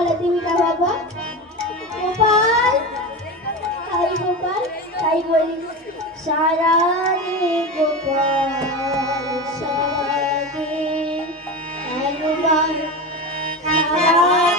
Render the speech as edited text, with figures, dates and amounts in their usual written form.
তাহলে তুমি কা বাবা গোপাল তাই গোপাল তাই বলি সারাদিন গোপাল সারাদিন একবার সারা